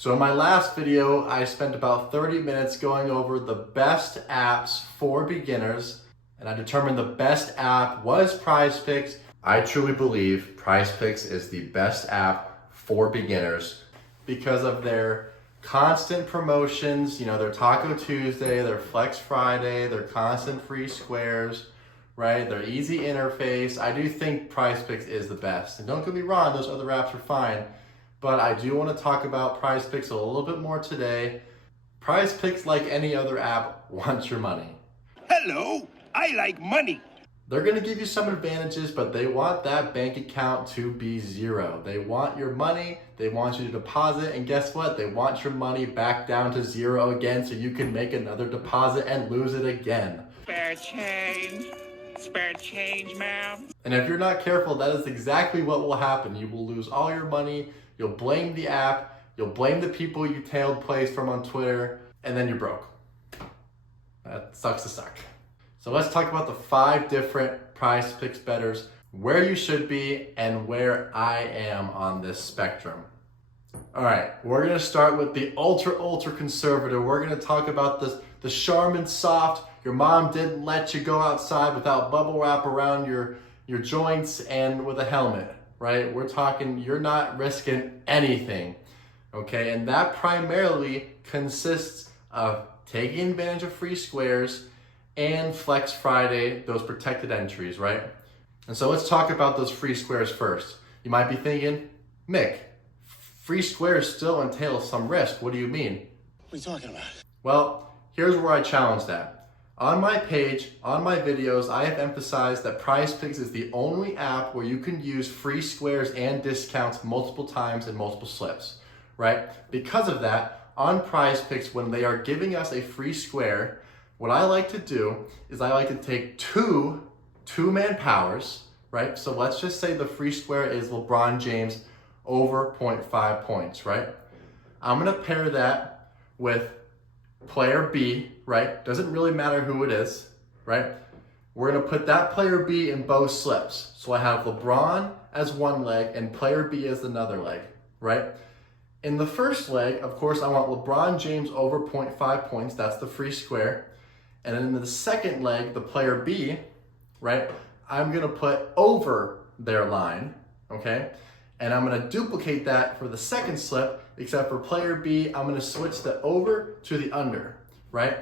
So in my last video, I spent about 30 minutes going over the best apps for beginners, and I determined the best app was PrizePicks. I truly believe PrizePicks is the best app for beginners because of their constant promotions, their Taco Tuesday, their Flex Friday, their constant free squares, right? Their easy interface. I do think PrizePicks is the best. And don't get me wrong, those other apps are fine. But I do want to talk about PrizePicks a little bit more today. PrizePicks, like any other app, wants your money. Hello, I like money. They're going to give you some advantages, but they want that bank account to be zero. They want your money, they want you to deposit, and guess what? They want your money back down to zero again so you can make another deposit and lose it again. Spare change, ma'am. And if you're not careful, that is exactly what will happen. You will lose all your money, you'll blame the app, you'll blame the people you tailed plays from on Twitter, and then you're broke. That sucks to suck. So let's talk about the 5 different PrizePicks bettors, where you should be and where I am on this spectrum. All right, we're gonna start with the ultra conservative. We're gonna talk about the Charmin Soft. Your mom didn't let you go outside without bubble wrap around your joints and with a helmet, right? We're talking you're not risking anything, okay? And that primarily consists of taking advantage of free squares and Flex Friday, those protected entries, right? And so let's talk about those free squares first. You might be thinking, Mick, free squares still entail some risk. What do you mean? What are you talking about? Well, here's where I challenge that. On my page, on my videos, I have emphasized that PrizePicks is the only app where you can use free squares and discounts multiple times in multiple slips, right? Because of that, on PrizePicks, when they are giving us a free square, what I like to do is I like to take two-man powers, right? So let's just say the free square is LeBron James over 0.5 points, right? I'm gonna pair that with player B, right? Doesn't really matter who it is, right? We're gonna put that player B in both slips. So I have LeBron as one leg and player B as another leg, right? In the first leg, of course, I want LeBron James over 0.5 points. That's the free square. And then in the second leg, the player B, right? I'm gonna put over their line, okay? And I'm gonna duplicate that for the second slip, except for player B, I'm gonna switch the over to the under, right?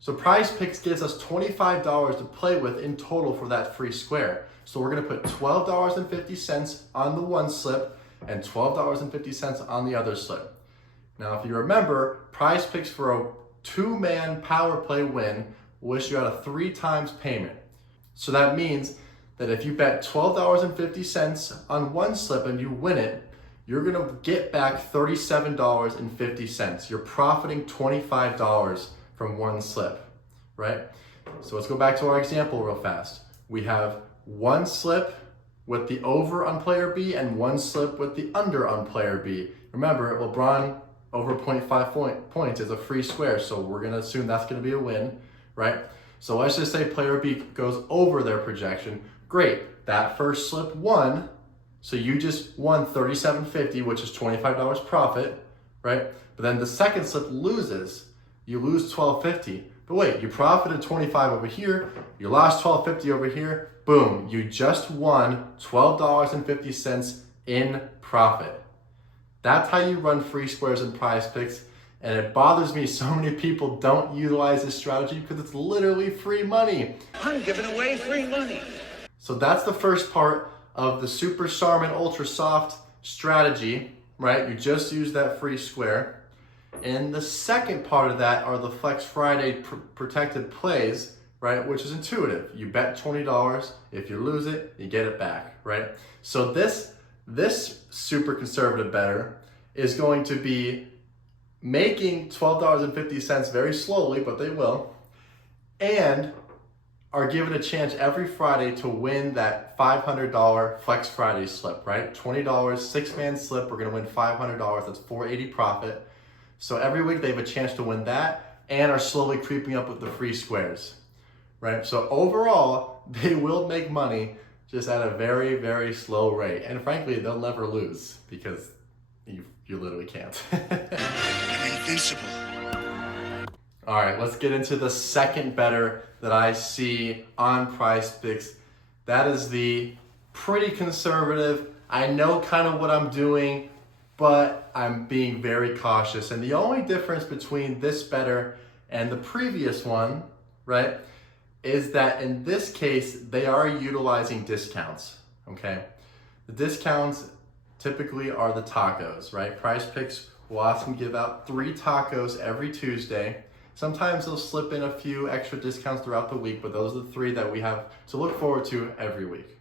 So PrizePicks gives us $25 to play with in total for that free square. So we're gonna put $12.50 on the one slip and $12.50 on the other slip. Now, if you remember, PrizePicks for a 2-man power play win will issue out a 3 times payment. So that means that if you bet $12.50 on one slip and you win it, you're gonna get back $37.50. You're profiting $25 from one slip, right? So let's go back to our example real fast. We have one slip with the over on player B and one slip with the under on player B. Remember, LeBron over 0.5 points is a free square, so we're gonna assume that's gonna be a win, right? So let's just say player B goes over their projection. Great, that first slip won, so you just won $37.50, which is $25 profit, right? But then the second slip loses, you lose $12.50. But wait, you profited $25 over here, you lost $12.50 over here, boom, you just won $12.50 in profit. That's how you run free squares in PrizePicks, and it bothers me so many people don't utilize this strategy because it's literally free money. I'm giving away free money. So that's the first part of the Super Charmin Ultra Soft strategy, right? You just use that free square. And the second part of that are the Flex Friday protected plays, right? Which is intuitive. You bet $20. If you lose it, you get it back, right? So this super conservative bettor is going to be making $12.50 very slowly, but they will, and are given a chance every Friday to win that $500 Flex Friday slip, right? $20, 6-man slip, we're gonna win $500, that's $480 profit. So every week they have a chance to win that and are slowly creeping up with the free squares, right? So overall, they will make money just at a very, very slow rate. And frankly, they'll never lose because You literally can't. I'm invincible. All right, let's get into the second bettor that I see on PrizePicks. That is the pretty conservative. I know kind of what I'm doing, but I'm being very cautious. And the only difference between this bettor and the previous one, right, is that in this case, they are utilizing discounts, okay? The discounts typically are the tacos, right? PrizePicks will often give out 3 tacos every Tuesday. Sometimes they'll slip in a few extra discounts throughout the week, but those are the 3 that we have to look forward to every week.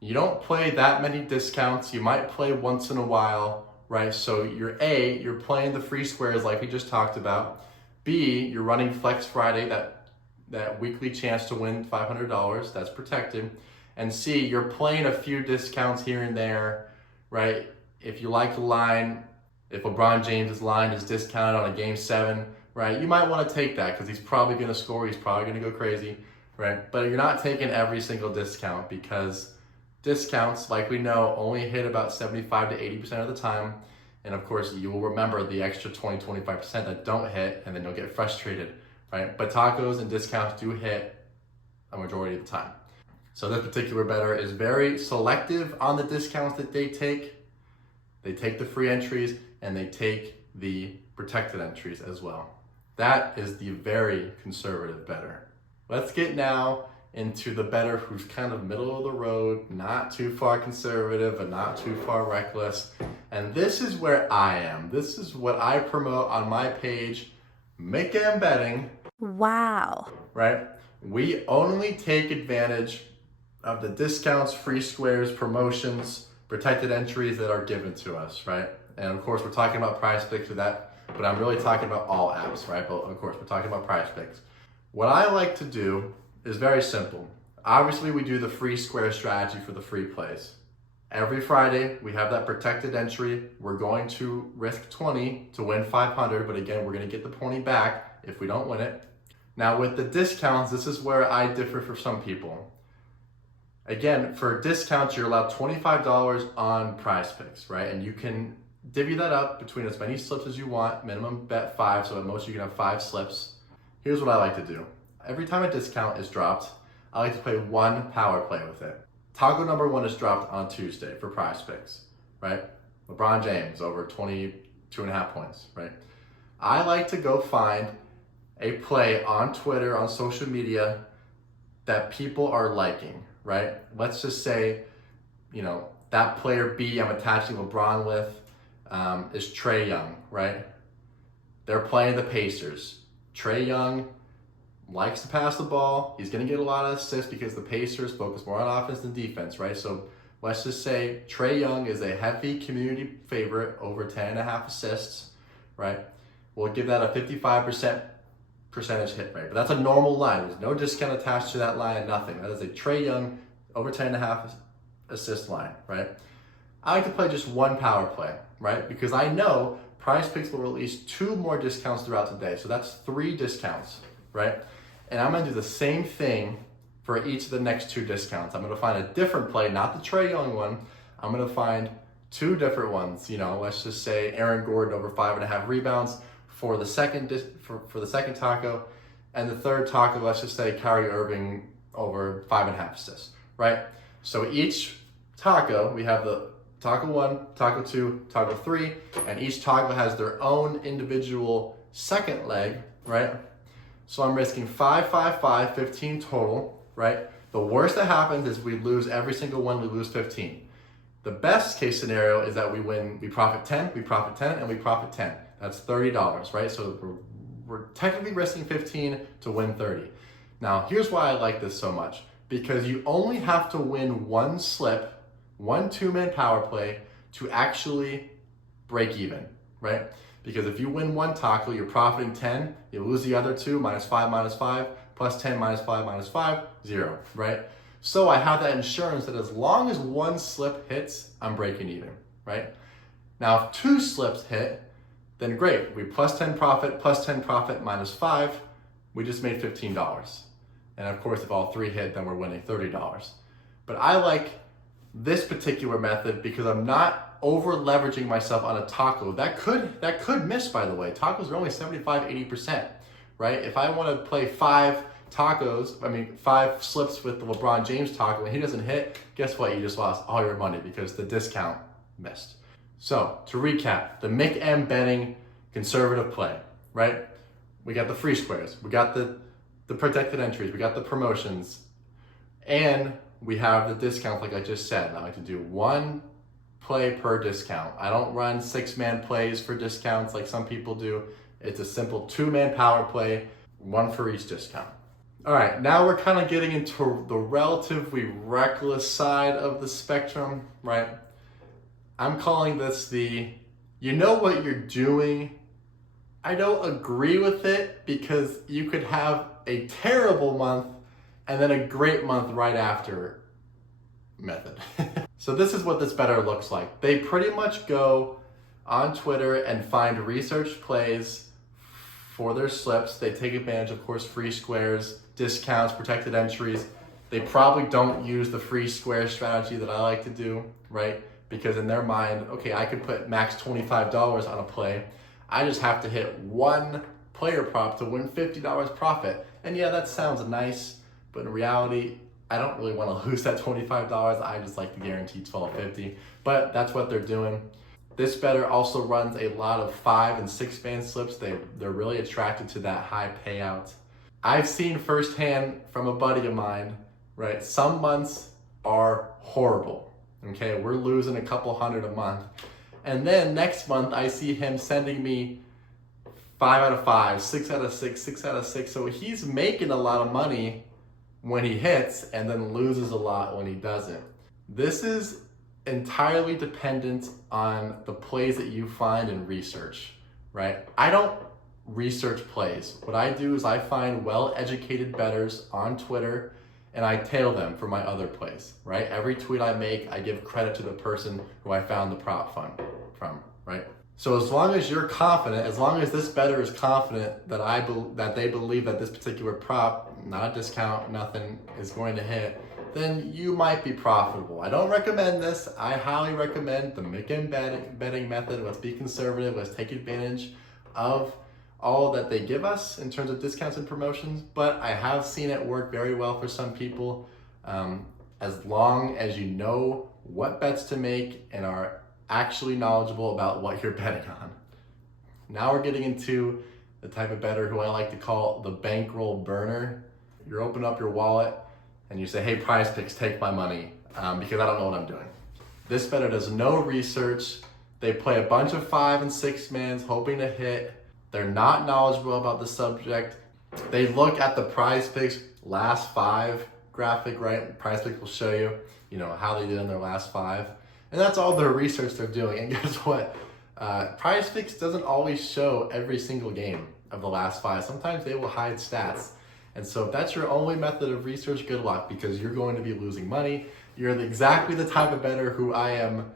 You don't play that many discounts. You might play once in a while, right? So you're playing the free squares like we just talked about. B, you're running Flex Friday, that weekly chance to win $500, that's protected. And C, you're playing a few discounts here and there, right? If you like the line, if LeBron James' line is discounted on a game 7, right? You might want to take that because he's probably going to score, he's probably going to go crazy, right? But you're not taking every single discount because discounts, like we know, only hit about 75 to 80% of the time. And of course, you will remember the extra 20-25% that don't hit, and then you'll get frustrated, right? But tacos and discounts do hit a majority of the time. So this particular bettor is very selective on the discounts that they take. They take the free entries and they take the protected entries as well. That is the very conservative bettor. Let's get now into the bettor who's kind of middle of the road, not too far conservative, but not too far reckless. And this is where I am. This is what I promote on my page, Make and Betting. Wow. Right? We only take advantage of the discounts, free squares, promotions, protected entries that are given to us, right? And of course, we're talking about PrizePicks for that, but I'm really talking about all apps, right? But of course, we're talking about PrizePicks. What I like to do is very simple. Obviously, we do the free square strategy for the free plays. Every Friday, we have that protected entry. We're going to risk 20 to win 500, but again, we're gonna get the 20 back if we don't win it. Now with the discounts, this is where I differ for some people. Again, for discounts, you're allowed $25 on PrizePicks, right? And you can divvy that up between as many slips as you want, minimum bet 5, so at most you can have 5 slips. Here's what I like to do. Every time a discount is dropped, I like to play 1 power play with it. Taco number 1 is dropped on Tuesday for PrizePicks, right? LeBron James over 22.5 points, right? I like to go find a play on Twitter, on social media that people are liking, right? Let's just say, that player B I'm attaching LeBron with is Trae Young, right? They're playing the Pacers. Trae Young likes to pass the ball. He's going to get a lot of assists because the Pacers focus more on offense than defense, right? So let's just say Trae Young is a heavy community favorite, over 10.5 assists, right? We'll give that a 55% percentage hit rate, but that's a normal line. There's no discount attached to that line, nothing. That is a Trae Young over 10.5 assist line, right? I like to play just 1 power play, right? Because I know PrizePicks will release 2 more discounts throughout the day. So that's 3 discounts, right? And I'm gonna do the same thing for each of the next 2 discounts. I'm gonna find a different play, not the Trae Young one. I'm gonna find 2 different ones. Let's just say Aaron Gordon over 5.5 rebounds for the second for the second taco, and the third taco, let's just say Kyrie Irving over 5.5 assists, right? So each taco, we have the taco 1, taco 2, taco 3, and each taco has their own individual second leg, right? So I'm risking 5, 5, 5, 15 total, right? The worst that happens is we lose every single one, we lose 15. The best case scenario is that we win, we profit 10, we profit 10, and we profit 10. That's $30, right? So we're technically risking 15 to win 30. Now, here's why I like this so much. Because you only have to win 1 slip, 1 2-man power play to actually break even, right? Because if you win 1 taco, you're profiting 10, you lose the other 2, -5, plus 10, -5, -5, 0, right? So I have that insurance that as long as 1 slip hits, I'm breaking even, right? Now, if 2 slips hit, then great. We plus 10 profit, -5, we just made $15. And of course, if all 3 hit, then we're winning $30. But I like this particular method because I'm not over leveraging myself on a taco. That could miss, by the way. Tacos are only 75-80%, right? If I want to play 5 slips with the LeBron James taco and he doesn't hit, guess what? You just lost all your money because the discount missed. So to recap, the Mick M betting conservative play, right? We got the free squares, we got the protected entries, we got the promotions, and we have the discounts like I just said. I like to do 1 play per discount. I don't run 6-man plays for discounts like some people do. It's a simple 2-man power play, 1 for each discount. All right, now we're kind of getting into the relatively reckless side of the spectrum, right? I'm calling this you know what you're doing. I don't agree with it because you could have a terrible month and then a great month right after method. So this is what this Bettor looks like. They pretty much go on Twitter and find research plays for their slips. They take advantage, of course, free squares, discounts, protected entries. They probably don't use the free square strategy that I like to do, right? Because in their mind, okay, I could put max $25 on a play. I just have to hit 1 player prop to win $50 profit. And yeah, that sounds nice, but in reality, I don't really want to lose that $25. I just like to guarantee $12.50, but that's what they're doing. This Bettor also runs a lot of 5- and 6-man slips. They're really attracted to that high payout. I've seen firsthand from a buddy of mine, right? Some months are horrible. Okay, we're losing a couple hundred a month. And then next month I see him sending me 5 out of 5, 6 out of 6, 6 out of 6. So he's making a lot of money when he hits and then loses a lot when he doesn't. This is entirely dependent on the plays that you find in research, right? I don't research plays. What I do is I find well-educated bettors on Twitter and I tail them for my other plays, right? Every tweet I make, I give credit to the person who I found the prop from, right? So as long as you're confident, as long as this bettor is confident that they believe that this particular prop, not a discount, nothing, is going to hit, then you might be profitable. I don't recommend this. I highly recommend the Mick M betting method. Let's be conservative. Let's take advantage of all that they give us in terms of discounts and promotions, but I have seen it work very well for some people, as long as you know what bets to make and are actually knowledgeable about what you're betting on. Now we're getting into the type of bettor who I like to call the bankroll burner. You open up your wallet and you say, hey, PrizePicks, take my money because I don't know what I'm doing. This bettor does no research. They play a bunch of 5- and 6-mans hoping to hit. They're not knowledgeable about the subject. They look at the PrizePicks last 5 graphic, right? PrizePicks will show you, how they did in their last 5. And that's all their research they're doing. And guess what? PrizePicks doesn't always show every single game of the last 5. Sometimes they will hide stats. And so if that's your only method of research, good luck, because you're going to be losing money. You're exactly the type of bettor who I'm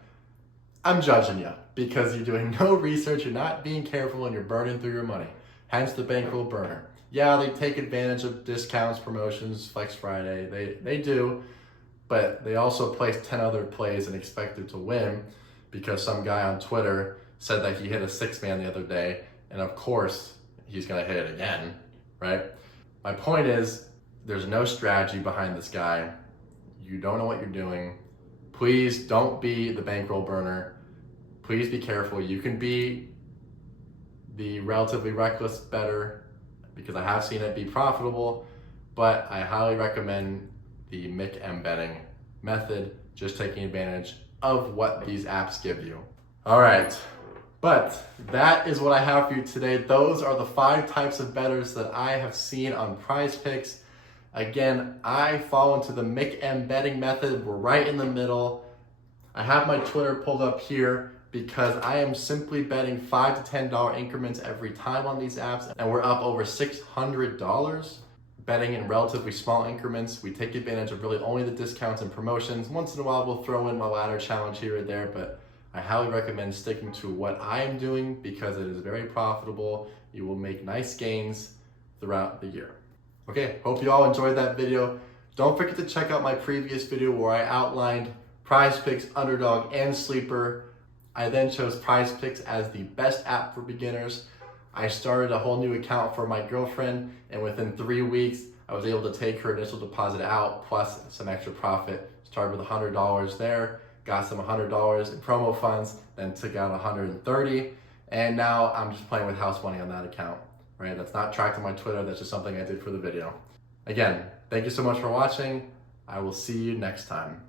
judging you because you're doing no research, you're not being careful, and you're burning through your money. Hence the bankroll burner. Yeah, they take advantage of discounts, promotions, Flex Friday. They do, but they also place 10 other plays and expect it to win because some guy on Twitter said that he hit a 6-man the other day, and of course he's gonna hit it again, right? My point is, there's no strategy behind this guy. You don't know what you're doing. Please don't be the bankroll burner. Please be careful. You can be the relatively reckless bettor because I have seen it be profitable, but I highly recommend the Mick M betting method, just taking advantage of what these apps give you. All right, but that is what I have for you today. Those are the 5 types of bettors that I have seen on PrizePicks. Again, I fall into the Mick M betting method. We're right in the middle. I have my Twitter pulled up here because I am simply betting $5 to $10 increments every time on these apps, and we're up over $600 betting in relatively small increments. We take advantage of really only the discounts and promotions. Once in a while, we'll throw in my ladder challenge here or there, but I highly recommend sticking to what I am doing because it is very profitable. You will make nice gains throughout the year. Okay, hope you all enjoyed that video. Don't forget to check out my previous video where I outlined PrizePicks, Underdog, and Sleeper. I then chose PrizePicks as the best app for beginners. I started a whole new account for my girlfriend, and within 3 weeks, I was able to take her initial deposit out plus some extra profit. Started with $100 there, got some $100 in promo funds, then took out $130, and now I'm just playing with house money on that account. Right? That's not tracked on my Twitter, that's just something I did for the video. Again, thank you so much for watching. I will see you next time.